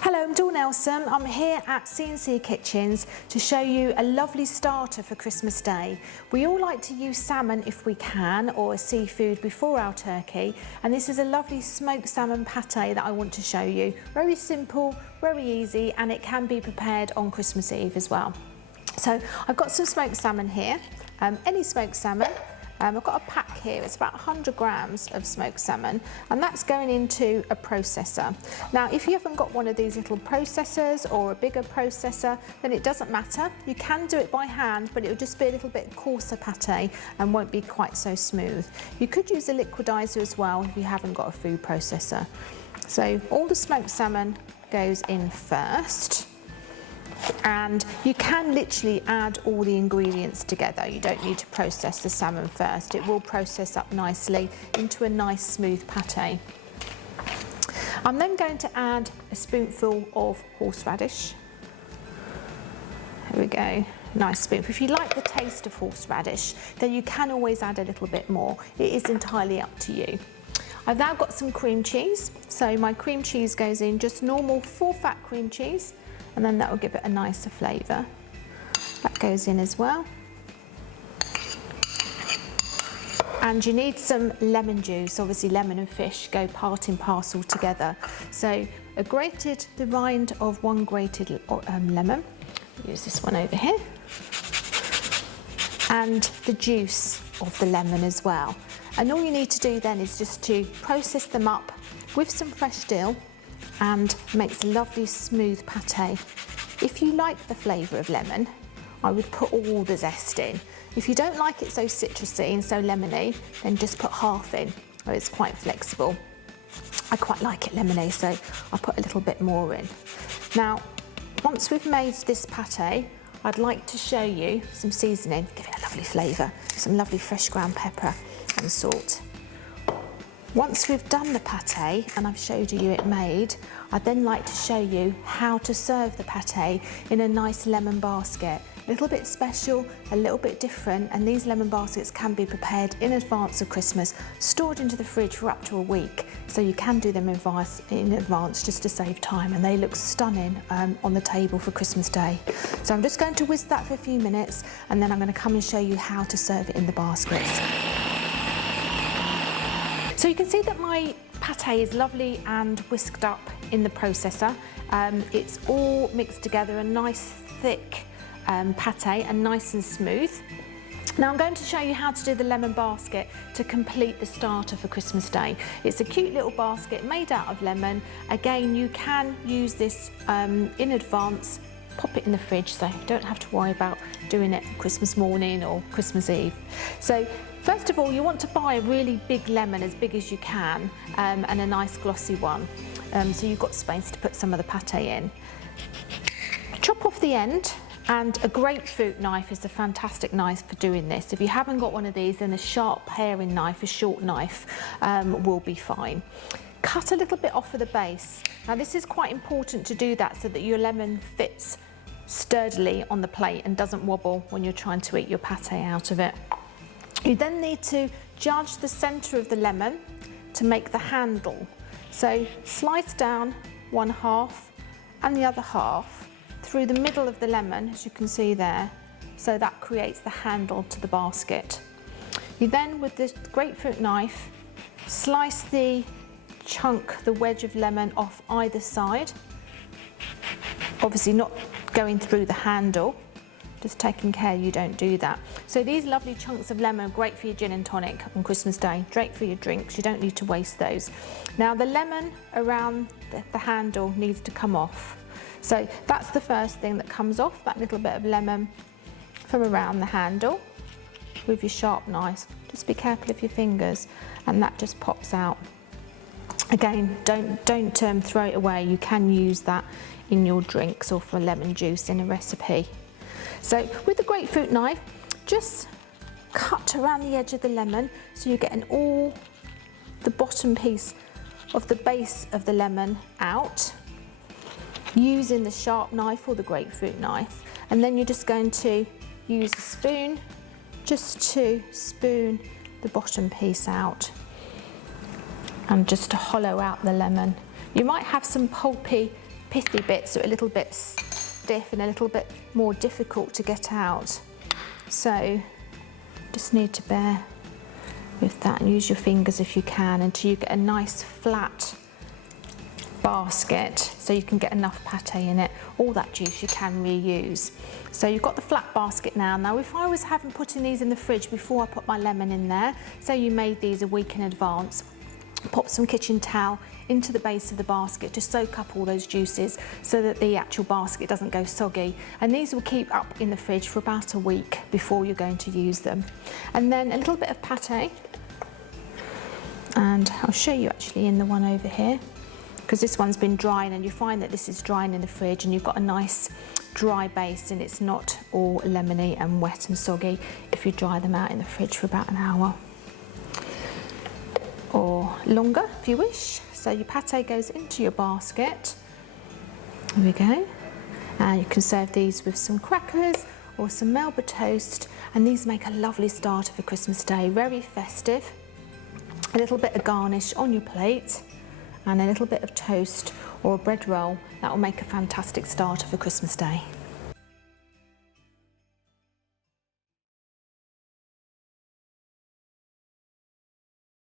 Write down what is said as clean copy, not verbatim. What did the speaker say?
Hello, I'm Dawn Nelson. I'm here at C&C Kitchens to show you a lovely starter for Christmas Day. We all like to use salmon if we can, or a seafood before our turkey, and this is a lovely smoked salmon pate that I want to show you. Very simple, very easy, and it can be prepared on Christmas Eve as well. So I've got some smoked salmon here, any smoked salmon. I've got a pack here, it's about 100 grams of smoked salmon, and that's going into a processor. Now, if you haven't got one of these little processors or a bigger processor, then it doesn't matter. You can do it by hand, but it'll just be a little bit coarser pate and won't be quite so smooth. You could use a liquidizer as well if you haven't got a food processor. So all the smoked salmon goes in first. And you can literally add all the ingredients together. You don't need to process the salmon first. It will process up nicely into a nice smooth pate. I'm then going to add a spoonful of horseradish. There we go, nice spoonful. If you like the taste of horseradish, then you can always add a little bit more. It is entirely up to you. I've now got some cream cheese. So my cream cheese goes in, just normal full fat cream cheese, and then that will give it a nicer flavour. That goes in as well. And you need some lemon juice. Obviously lemon and fish go part and parcel together. So the rind of one grated lemon. Use this one over here. And the juice of the lemon as well. And all you need to do then is just to process them up with some fresh dill, and makes a lovely smooth pate. If you like the flavour of lemon, I would put all the zest in. If you don't like it so citrusy and so lemony, then just put half in. Oh, it's quite flexible. I quite like it lemony, so I'll put a little bit more in. Now, once we've made this pate, I'd like to show you some seasoning, give it a lovely flavour, some lovely fresh ground pepper and salt. Once we've done the pate and I've showed you it made, I'd then like to show you how to serve the pate in a nice lemon basket. A little bit special, a little bit different, and these lemon baskets can be prepared in advance of Christmas, stored into the fridge for up to a week, so you can do them in advance just to save time, and they look stunning on the table for Christmas Day. So I'm just going to whisk that for a few minutes, and then I'm going to come and show you how to serve it in the baskets. So you can see that my pate is lovely and whisked up in the processor. It's all mixed together, a nice thick pate and nice and smooth. Now I'm going to show you how to do the lemon basket to complete the starter for Christmas Day. It's a cute little basket made out of lemon. Again, you can use this in advance, pop it in the fridge, so you don't have to worry about doing it Christmas morning or Christmas Eve. So first of all, you want to buy a really big lemon, as big as you can, and a nice glossy one, so you've got space to put some of the pate in. Chop off the end, and a grapefruit knife is a fantastic knife for doing this. If you haven't got one of these, then a sharp paring knife, a short knife, will be fine. Cut a little bit off of the base. Now this is quite important to do that so that your lemon fits sturdily on the plate and doesn't wobble when you're trying to eat your pate out of it. You then need to judge the centre of the lemon to make the handle. So slice down one half and the other half through the middle of the lemon, as you can see there, so that creates the handle to the basket. You then, with this grapefruit knife, slice the wedge of lemon off either side, obviously not going through the handle, just taking care you don't do that. So these lovely chunks of lemon are great for your gin and tonic on Christmas Day, great for your drinks, you don't need to waste those. Now the lemon around the handle needs to come off. So that's the first thing that comes off, that little bit of lemon from around the handle with your sharp knife. Just be careful of your fingers, and that just pops out. Again, don't throw it away, you can use that in your drinks or for lemon juice in a recipe. So with the grapefruit knife, just cut around the edge of the lemon so you're getting all the bottom piece of the base of the lemon out, using the sharp knife or the grapefruit knife, and then you're just going to use a spoon just to spoon the bottom piece out and just to hollow out the lemon. You might have some pulpy pithy bits are a little bit stiff and a little bit more difficult to get out. So just need to bear with that and use your fingers if you can until you get a nice flat basket so you can get enough pate in it. All that juice you can reuse. So you've got the flat basket now. Now if I was putting these in the fridge before I put my lemon in there, say you made these a week in advance, pop some kitchen towel into the base of the basket to soak up all those juices so that the actual basket doesn't go soggy, and these will keep up in the fridge for about a week before you're going to use them. And then a little bit of pate, and I'll show you actually in the one over here, because this one's been drying, and you find that this is drying in the fridge and you've got a nice dry base and it's not all lemony and wet and soggy if you dry them out in the fridge for about an hour or longer if you wish. So your pate goes into your basket. There we go. And you can serve these with some crackers or some Melba toast, and these make a lovely starter for Christmas Day, very festive. A little bit of garnish on your plate and a little bit of toast or a bread roll. That will make a fantastic starter for Christmas Day.